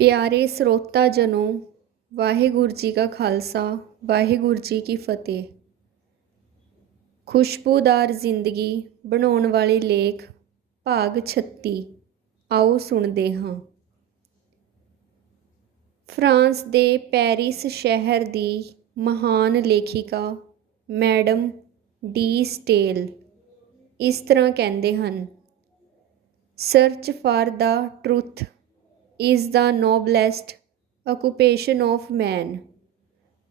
ਪਿਆਰੇ ਸਰੋਤਾ ਜਨੋ, ਵਾਹਿਗੁਰੂ ਜੀ ਕਾ ਖਾਲਸਾ, ਵਾਹਿਗੁਰੂ ਜੀ ਕੀ ਫਤਿਹ। ਖੁਸ਼ਬੂਦਾਰ ਜ਼ਿੰਦਗੀ ਬਣਾਉਣ ਵਾਲੇ ਲੇਖ, ਭਾਗ 36 ਆਓ ਸੁਣਦੇ ਹਾਂ। ਫਰਾਂਸ ਦੇ ਪੈਰਿਸ ਸ਼ਹਿਰ ਦੀ ਮਹਾਨ ਲੇਖਿਕਾ, ਮੈਡਮ ਡੀ ਸਟੇਲ, ਇਸ ਤਰ੍ਹਾਂ ਕਹਿੰਦੇ ਹਨ search for the truth is the noblest occupation of man.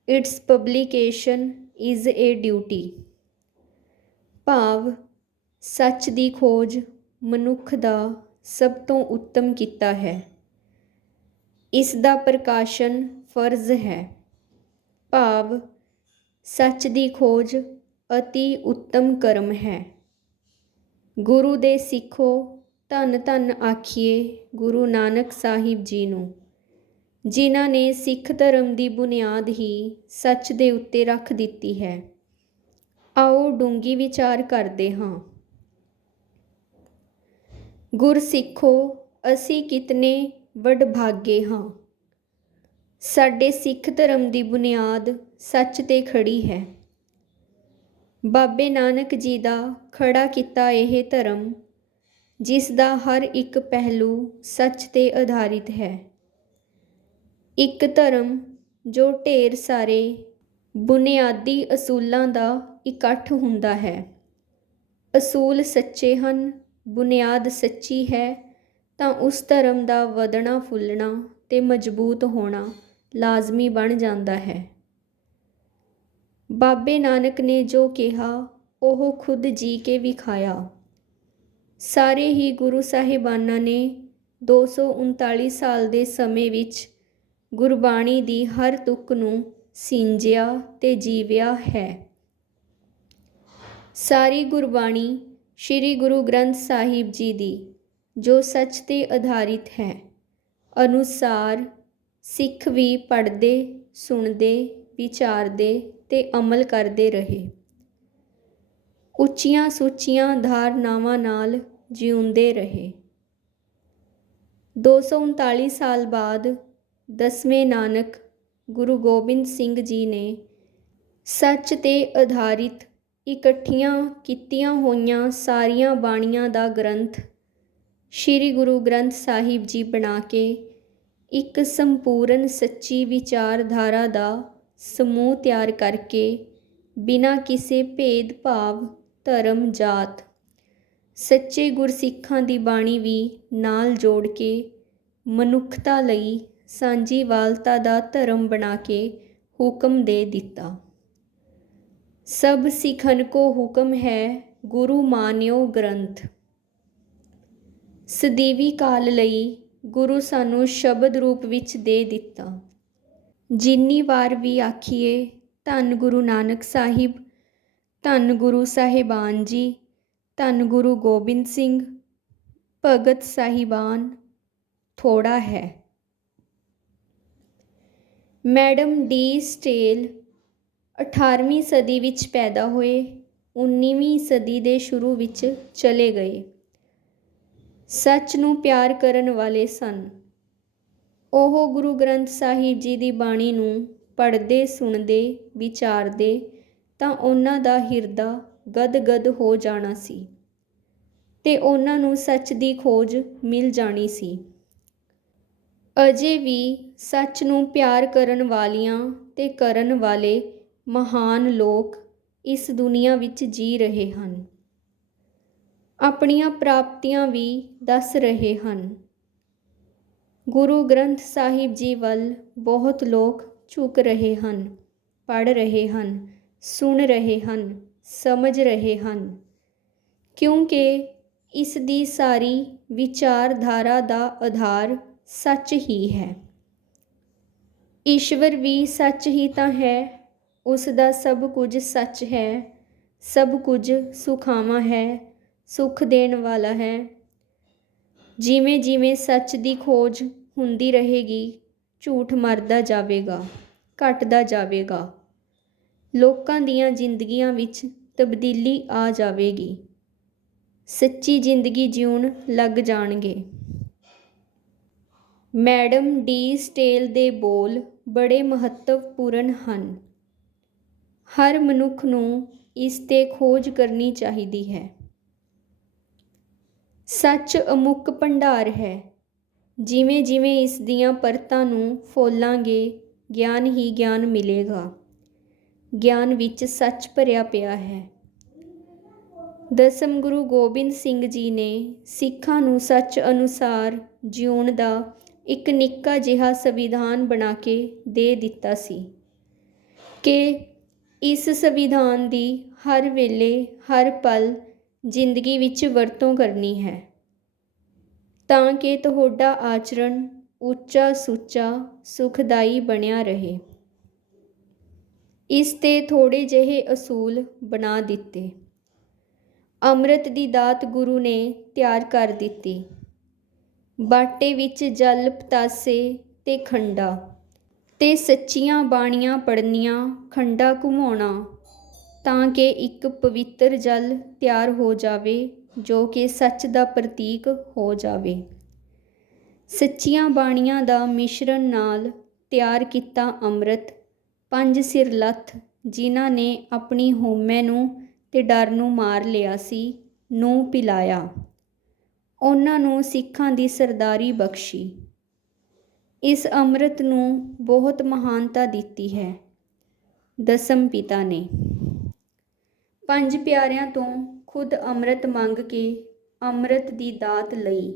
Its publication is a duty. ਭਾਵ, ਸੱਚ ਦੀ ਖੋਜ ਮਨੁੱਖ ਦਾ ਸਭ ਤੋਂ ਉੱਤਮ ਕੀਤਾ ਹੈ ਇਸ ਦਾ ਪ੍ਰਕਾਸ਼ਨ ਫਰਜ਼ ਹੈ ਭਾਵ, ਸੱਚ ਦੀ ਖੋਜ ਅਤੀ ਉੱਤਮ ਕਰਮ ਹੈ ਗੁਰੂ ਦੇ ਸਿੱਖੋ ਧੰਨ ਧੰਨ ਆਖੀਏ ਗੁਰੂ ਨਾਨਕ ਸਾਹਿਬ ਜੀ ਨੂੰ, ਜਿਨ੍ਹਾਂ ਨੇ ਸਿੱਖ ਧਰਮ ਦੀ ਬੁਨਿਆਦ ਹੀ ਸੱਚ ਦੇ ਉੱਤੇ ਰੱਖ ਦਿੱਤੀ ਹੈ। ਆਓ ਡੂੰਗੀ ਵਿਚਾਰ ਕਰਦੇ ਹਾਂ। ਗੁਰ ਸਿੱਖੋ ਅਸੀਂ ਕਿਤਨੇ ਵਡਭਾਗੇ ਹਾਂ। ਸਾਡੇ ਸਿੱਖ ਧਰਮ ਦੀ ਬੁਨਿਆਦ ਸੱਚ ਤੇ ਖੜੀ ਹੈ। ਬਾਬੇ ਨਾਨਕ ਜੀ ਦਾ ਖੜਾ ਕੀਤਾ ਇਹ ਧਰਮ ਜਿਸ ਦਾ ਹਰ ਇੱਕ ਪਹਿਲੂ ਸੱਚ ਤੇ ਆਧਾਰਿਤ ਹੈ। ਇੱਕ ਧਰਮ ਜੋ ਢੇਰ ਸਾਰੇ ਬੁਨਿਆਦੀ ਅਸੂਲਾਂ ਦਾ ਇਕੱਠ ਹੁੰਦਾ ਹੈ। ਅਸੂਲ ਸੱਚੇ ਹਨ, ਬੁਨਿਆਦ ਸੱਚੀ ਹੈ, ਤਾਂ ਉਸ ਧਰਮ ਦਾ ਵਧਣਾ ਫੁੱਲਣਾ ਤੇ ਮਜ਼ਬੂਤ ਹੋਣਾ ਲਾਜ਼ਮੀ ਬਣ ਜਾਂਦਾ ਹੈ। ਬਾਬੇ ਨਾਨਕ ਨੇ ਜੋ ਕਿਹਾ, ਉਹ ਖੁਦ ਜੀ ਕੇ ਵਿਖਾਇਆ। ਸਾਰੇ ਹੀ ਗੁਰੂ ਸਾਹਿਬਾਨਾਂ ਨੇ 239 ਸਾਲ ਦੇ ਸਮੇਂ ਵਿੱਚ ਗੁਰਬਾਣੀ ਦੀ ਹਰ ਤੁਕ ਨੂੰ ਸਿੰਜਿਆ ਤੇ ਜੀਵਿਆ ਹੈ। ਸਾਰੀ ਗੁਰਬਾਣੀ ਸ੍ਰੀ ਗੁਰੂ ਗ੍ਰੰਥ ਸਾਹਿਬ ਜੀ ਦੀ, ਜੋ ਸੱਚ ਤੇ ਆਧਾਰਿਤ ਹੈ। ਅਨੁਸਾਰ ਸਿੱਖ ਵੀ ਪੜ੍ਹਦੇ, ਸੁਣਦੇ, ਵਿਚਾਰਦੇ ਤੇ ਅਮਲ ਕਰਦੇ ਰਹੇ। ਉੱਚੀਆਂ ਸੁੱਚੀਆਂ ਧਾਰਨਾਵਾਂ ਨਾਲ ਜਿਉਂਦੇ ਰਹੇ। 239 ਸਾਲ ਬਾਅਦ ਦਸਵੇਂ ਨਾਨਕ ਗੁਰੂ ਗੋਬਿੰਦ ਸਿੰਘ ਜੀ ਨੇ ਸੱਚ ਤੇ ਆਧਾਰਿਤ ਇਕੱਠੀਆਂ ਕੀਤੀਆਂ ਹੋਈਆਂ ਸਾਰੀਆਂ ਬਾਣੀਆਂ ਦਾ ਗ੍ਰੰਥ ਸ੍ਰੀ ਗੁਰੂ ਗ੍ਰੰਥ ਸਾਹਿਬ ਜੀ ਬਣਾ ਕੇ ਇੱਕ ਸੰਪੂਰਨ ਸੱਚੀ ਵਿਚਾਰਧਾਰਾ ਦਾ ਸਮੂਹ ਤਿਆਰ ਕਰਕੇ ਬਿਨਾਂ ਕਿਸੇ ਭੇਦਭਾਵ ਧਰਮ ਜਾਤ। ਸੱਚੇ ਗੁਰਸਿੱਖਾਂ ਦੀ ਬਾਣੀ ਵੀ ਨਾਲ ਜੋੜ ਕੇ ਮਨੁੱਖਤਾ ਲਈ ਸਾਂਝੀ ਵਾਲਤਾ ਦਾ ਧਰਮ ਬਣਾ ਕੇ ਹੁਕਮ ਦੇ ਦਿੱਤਾ। ਸਭ ਸਿੱਖਨ ਕੋ ਹੁਕਮ ਹੈ ਗੁਰੂ ਮਾਨਿਓ ਗ੍ਰੰਥ। ਸਦੀਵੀ ਕਾਲ ਲਈ ਗੁਰੂ ਸਾਨੂੰ ਸ਼ਬਦ ਰੂਪ ਵਿੱਚ ਦੇ ਦਿੱਤਾ। ਜਿੰਨੀ ਵਾਰ ਵੀ ਆਖੀਏ, ਧੰਨ ਗੁਰੂ ਨਾਨਕ ਸਾਹਿਬ ਧੰਨ ਗੁਰੂ ਸਾਹਿਬਾਨ ਜੀ, ਧੰਨ ਗੁਰੂ ਗੋਬਿੰਦ ਸਿੰਘ, ਭਗਤ ਸਾਹਿਬਾਨ ਥੋੜਾ ਹੈ। ਮੈਡਮ ਡੀ ਸਟੇਲ 18ਵੀਂ ਸਦੀ ਵਿੱਚ ਪੈਦਾ ਹੋਏ 19ਵੀਂ ਸਦੀ ਦੇ ਸ਼ੁਰੂ ਵਿੱਚ ਚਲੇ ਗਏ। ਸੱਚ ਨੂੰ ਪਿਆਰ ਕਰਨ ਵਾਲੇ ਸਨ। ਉਹ ਗੁਰੂ ਗ੍ਰੰਥ ਸਾਹਿਬ ਜੀ ਦੀ ਬਾਣੀ ਨੂੰ ਪੜ੍ਹਦੇ, ਸੁਣਦੇ, ਵਿਚਾਰਦੇ ਤਾਂ ਉਹਨਾਂ ਦਾ ਹਿਰਦਾ ਗਦਗਦ ਹੋ ਜਾਣਾ ਸੀ ਤੇ ਉਹਨਾਂ ਨੂੰ ਸੱਚ ਦੀ ਖੋਜ ਮਿਲ ਜਾਣੀ ਸੀ। ਅਜੇ ਵੀ ਸੱਚ ਨੂੰ ਪਿਆਰ ਕਰਨ ਵਾਲੀਆਂ ਤੇ ਕਰਨ ਵਾਲੇ ਮਹਾਨ ਲੋਕ ਇਸ ਦੁਨੀਆ ਵਿੱਚ ਜੀ ਰਹੇ ਹਨ। ਆਪਣੀਆਂ ਪ੍ਰਾਪਤੀਆਂ ਵੀ ਦੱਸ ਰਹੇ ਹਨ। ਗੁਰੂ ਗ੍ਰੰਥ ਸਾਹਿਬ ਜੀ ਵੱਲ ਬਹੁਤ ਲੋਕ ਝੁਕ ਰਹੇ ਹਨ, ਪੜ੍ਹ ਰਹੇ ਹਨ ਸੁਣ ਰਹੇ ਹਨ, ਸਮਝ ਰਹੇ ਹਨ। ਕਿਉਂਕਿ ਇਸ ਦੀ ਸਾਰੀ ਵਿਚਾਰਧਾਰਾ ਦਾ ਆਧਾਰ ਸੱਚ ਹੀ ਹੈ। ਈਸ਼ਵਰ ਵੀ ਸੱਚ ਹੀ ਤਾਂ ਹੈ, ਉਸ ਦਾ ਸਭ ਕੁਝ ਸੱਚ ਹੈ, ਸਭ ਕੁਝ ਸੁਖਾਵਾਂ ਹੈ, ਸੁਖ ਦੇਣ ਵਾਲਾ ਹੈ। ਜਿਵੇਂ ਜਿਵੇਂ ਸੱਚ ਦੀ ਖੋਜ ਹੁੰਦੀ ਰਹੇਗੀ, ਝੂਠ ਮਰਦਾ ਜਾਵੇਗਾ, ਘਟਦਾ ਜਾਵੇਗਾ। ਲੋਕਾਂ ਦੀਆਂ ਜ਼ਿੰਦਗੀਆਂ ਵਿੱਚ ਤਬਦੀਲੀ ਆ ਜਾਵੇਗੀ। ਸੱਚੀ ਜ਼ਿੰਦਗੀ ਜਿਉਣ ਲੱਗ ਜਾਣਗੇ। ਮੈਡਮ ਡੀ ਸਟੇਲ ਦੇ ਬੋਲ ਬੜੇ ਮਹੱਤਵਪੂਰਨ ਹਨ। ਹਰ ਮਨੁੱਖ ਨੂੰ ਇਸ 'ਤੇ ਖੋਜ ਕਰਨੀ ਚਾਹੀਦੀ ਹੈ। ਸੱਚ ਅਮੁੱਕ ਭੰਡਾਰ ਹੈ। ਜਿਵੇਂ ਜਿਵੇਂ ਇਸ ਦੀਆਂ ਪਰਤਾਂ ਨੂੰ ਫੋਲਾਂਗੇ, ਗਿਆਨ ਹੀ ਗਿਆਨ ਮਿਲੇਗਾ। ਗਿਆਨ ਵਿੱਚ ਸੱਚ ਭਰਿਆ ਪਿਆ ਹੈ। ਦਸਮ ਗੁਰੂ ਗੋਬਿੰਦ ਸਿੰਘ ਜੀ ਨੇ ਸਿੱਖਾਂ ਨੂੰ ਸੱਚ ਅਨੁਸਾਰ ਜਿਉਣ ਦਾ ਇੱਕ ਨਿੱਕਾ ਜਿਹਾ ਸੰਵਿਧਾਨ ਬਣਾ ਕੇ ਦੇ ਦਿੱਤਾ ਸੀ ਕਿ ਇਸ ਸੰਵਿਧਾਨ ਦੀ ਹਰ ਵੇਲੇ, ਹਰ ਪਲ ਜ਼ਿੰਦਗੀ ਵਿੱਚ ਵਰਤੋਂ ਕਰਨੀ ਹੈ। ਤਾਂ ਕਿ ਤੁਹਾਡਾ ਆਚਰਣ ਉੱਚਾ ਸੁੱਚਾ ਸੁਖਦਾਈ ਬਣਿਆ ਰਹੇ। ਇਸ ਤੇ ਥੋੜੇ ਜਿਹੇ ਅਸੂਲ ਬਣਾ ਦਿੱਤੇ। ਅੰਮ੍ਰਿਤ ਦੀ ਦਾਤ ਗੁਰੂ ਨੇ ਤਿਆਰ ਕਰ ਦਿੱਤੀ। ਬਾਟੇ ਵਿੱਚ ਜਲ ਪਤਾਸੇ ਤੇ ਖੰਡਾ ਤੇ ਸੱਚੀਆਂ ਬਾਣੀਆਂ ਪੜਨੀਆਂ ਖੰਡਾ ਘੁਮਾਉਣਾ, ਤਾਂ ਕਿ ਇੱਕ ਪਵਿੱਤਰ ਜਲ ਤਿਆਰ ਹੋ ਜਾਵੇ, ਜੋ ਕਿ ਸੱਚ ਦਾ ਪ੍ਰਤੀਕ ਹੋ ਜਾਵੇ। ਸੱਚੀਆਂ ਬਾਣੀਆਂ ਦਾ ਮਿਸ਼ਰਣ ਨਾਲ ਤਿਆਰ ਕੀਤਾ ਅੰਮ੍ਰਿਤ ਪੰਜ ਸਿਰ ਲੱਥ, ਜਿਨ੍ਹਾਂ ਨੇ ਆਪਣੀ ਹਉਮੈ ਨੂੰ ਅਤੇ ਡਰ ਨੂੰ ਮਾਰ ਲਿਆ ਸੀ, ਨੂੰ ਪਿਲਾਇਆ। ਉਹਨਾਂ ਨੂੰ ਸਿੱਖਾਂ ਦੀ ਸਰਦਾਰੀ ਬਖਸ਼ੀ। ਇਸ ਅੰਮ੍ਰਿਤ ਨੂੰ ਬਹੁਤ ਮਹਾਨਤਾ ਦਿੱਤੀ ਹੈ, ਦਸਮ ਪਿਤਾ ਨੇ। ਪੰਜ ਪਿਆਰਿਆਂ ਤੋਂ ਖੁਦ ਅੰਮ੍ਰਿਤ ਮੰਗ ਕੇ ਅੰਮ੍ਰਿਤ ਦੀ ਦਾਤ ਲਈ।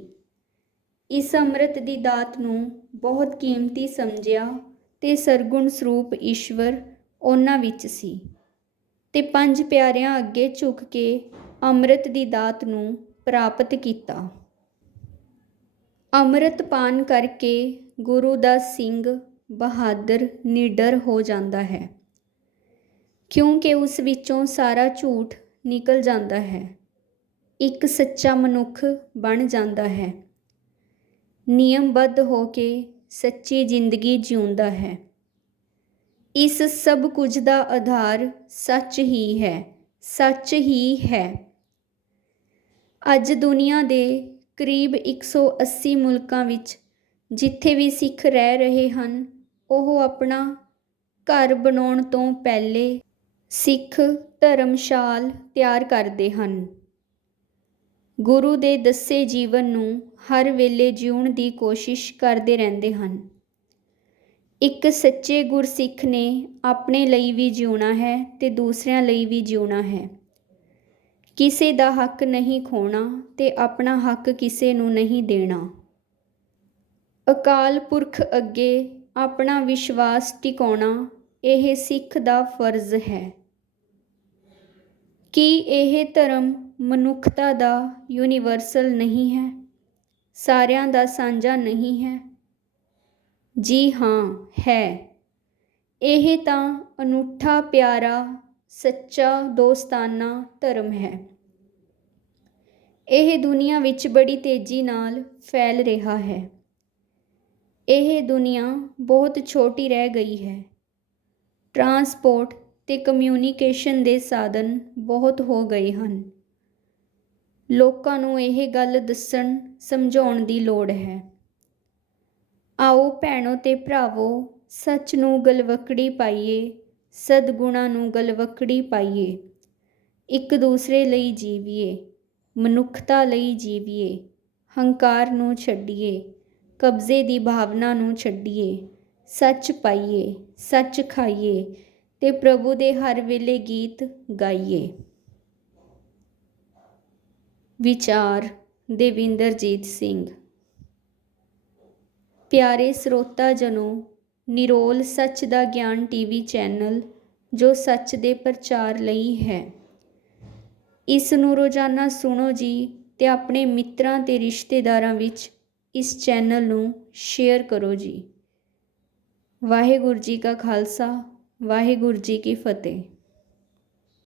ਇਸ ਅੰਮ੍ਰਿਤ ਦੀ ਦਾਤ ਨੂੰ ਬਹੁਤ ਕੀਮਤੀ ਸਮਝਿਆ ਤੇ ਸਰਗੁਣ ਸਰੂਪ ਈਸ਼ਵਰ ਉਹਨਾਂ ਵਿੱਚ ਸੀ। ਤੇ ਪੰਜ ਪਿਆਰਿਆਂ ਅੱਗੇ ਝੁਕ ਕੇ ਅੰਮ੍ਰਿਤ ਦੀ ਦਾਤ ਨੂੰ ਪ੍ਰਾਪਤ ਕੀਤਾ। ਅੰਮ੍ਰਿਤ ਪਾਨ ਕਰਕੇ ਗੁਰੂ ਦਾ ਸਿੰਘ ਬਹਾਦਰ ਨਿਡਰ ਹੋ ਜਾਂਦਾ ਹੈ, ਕਿਉਂਕਿ ਉਸ ਵਿੱਚੋਂ ਸਾਰਾ ਝੂਠ ਨਿਕਲ ਜਾਂਦਾ ਹੈ। ਇੱਕ ਸੱਚਾ ਮਨੁੱਖ ਬਣ ਜਾਂਦਾ ਹੈ। ਨਿਯਮਬੱਧ ਹੋ ਕੇ ਸੱਚੀ ਜ਼ਿੰਦਗੀ ਜਿਉਂਦਾ ਹੈ। ਇਸ ਸਭ ਕੁਝ ਦਾ ਆਧਾਰ ਸੱਚ ਹੀ ਹੈ, ਸੱਚ ਹੀ ਹੈ। ਅੱਜ ਦੁਨੀਆ ਦੇ ਕਰੀਬ 180 ਮੁਲਕਾਂ ਵਿੱਚ ਜਿੱਥੇ ਵੀ ਸਿੱਖ ਰਹਿ ਰਹੇ ਹਨ, ਉਹ ਆਪਣਾ ਘਰ ਬਣਾਉਣ ਤੋਂ ਪਹਿਲੇ ਸਿੱਖ ਧਰਮਸ਼ਾਲ ਤਿਆਰ ਕਰਦੇ ਹਨ। ਗੁਰੂ ਦੇ ਦੱਸੇ ਜੀਵਨ ਨੂੰ ਹਰ ਵੇਲੇ ਜਿਉਣ ਦੀ ਕੋਸ਼ਿਸ਼ ਕਰਦੇ ਰਹਿੰਦੇ ਹਨ। ਇੱਕ ਸੱਚੇ ਗੁਰਸਿੱਖ ਨੇ ਆਪਣੇ ਲਈ ਵੀ ਜਿਉਣਾ ਹੈ ਤੇ ਦੂਸਰਿਆਂ ਲਈ ਵੀ ਜਿਉਣਾ ਹੈ। ਕਿਸੇ ਦਾ ਹੱਕ ਨਹੀਂ ਖੋਣਾ ਤੇ ਆਪਣਾ ਹੱਕ ਕਿਸੇ ਨੂੰ ਨਹੀਂ ਦੇਣਾ। ਅਕਾਲ ਪੁਰਖ ਅੱਗੇ ਆਪਣਾ ਵਿਸ਼ਵਾਸ ਟਿਕਾਉਣਾ ਇਹ ਸਿੱਖ ਦਾ ਫਰਜ਼ ਹੈ। ਕੀ ਇਹ ਧਰਮ ਮਨੁੱਖਤਾ ਦਾ ਯੂਨੀਵਰਸਲ ਨਹੀਂ ਹੈ, ਸਾਰਿਆਂ ਦਾ ਸਾਂਝਾ ਨਹੀਂ ਹੈ। ਜੀ ਹਾਂ, ਹੈ। ਇਹ ਤਾਂ ਅਨੂਠਾ ਪਿਆਰਾ, ਸੱਚਾ ਦੋਸਤਾਨਾ ਧਰਮ ਹੈ। ਇਹ ਦੁਨੀਆ ਵਿੱਚ ਬੜੀ ਤੇਜ਼ੀ ਨਾਲ ਫੈਲ ਰਿਹਾ ਹੈ। ਇਹ ਦੁਨੀਆ ਬਹੁਤ ਛੋਟੀ ਰਹਿ ਗਈ ਹੈ। ਟਰਾਂਸਪੋਰਟ ਤੇ ਕਮਿਊਨੀਕੇਸ਼ਨ ਦੇ ਸਾਧਨ ਬਹੁਤ ਹੋ ਗਏ ਹਨ। ਲੋਕਾਂ ਨੂੰ ਇਹ ਗੱਲ ਦੱਸਣ, ਸਮਝਾਉਣ ਦੀ ਲੋੜ ਹੈ। ਆਓ ਭੈਣੋ ਤੇ ਭਰਾਵੋ, ਸੱਚ ਨੂੰ ਗਲਵਕੜੀ ਪਾਈਏ, ਸਦਗੁਣਾਂ ਨੂੰ ਗਲਵਕੜੀ ਪਾਈਏ। ਇੱਕ ਦੂਸਰੇ ਲਈ ਜੀਵੀਏ, ਮਨੁੱਖਤਾ ਲਈ ਜੀਵੀਏ, ਹੰਕਾਰ ਨੂੰ ਛੱਡੀਏ, ਕਬਜ਼ੇ ਦੀ ਭਾਵਨਾ ਨੂੰ ਛੱਡੀਏ, ਸੱਚ ਪਾਈਏ, ਸੱਚ ਖਾਈਏ ਤੇ ਪ੍ਰਭੂ ਦੇ ਹਰ ਵੇਲੇ ਗੀਤ ਗਾਈਏ। ਵਿਚਾਰ, ਦੇਵਿੰਦਰਜੀਤ ਸਿੰਘ। ਪਿਆਰੇ ਸਰੋਤਾ ਜਨੋ ਨਿਰੋਲ ਸੱਚ ਦਾ ਗਿਆਨ ਟੀਵੀ ਚੈਨਲ, ਜੋ ਸੱਚ ਦੇ ਪ੍ਰਚਾਰ ਲਈ ਹੈ। ਇਸ ਨੂੰ ਰੋਜ਼ਾਨਾ ਸੁਣੋ ਜੀ ਤੇ ਆਪਣੇ ਮਿੱਤਰਾਂ ਤੇ ਰਿਸ਼ਤੇਦਾਰਾਂ ਵਿੱਚ ਇਸ ਚੈਨਲ ਨੂੰ ਸ਼ੇਅਰ ਕਰੋ ਜੀ। ਵਾਹਿਗੁਰੂ ਜੀ ਕਾ ਖਾਲਸਾ, ਵਾਹਿਗੁਰੂ ਜੀ ਕੀ ਫਤਿਹ।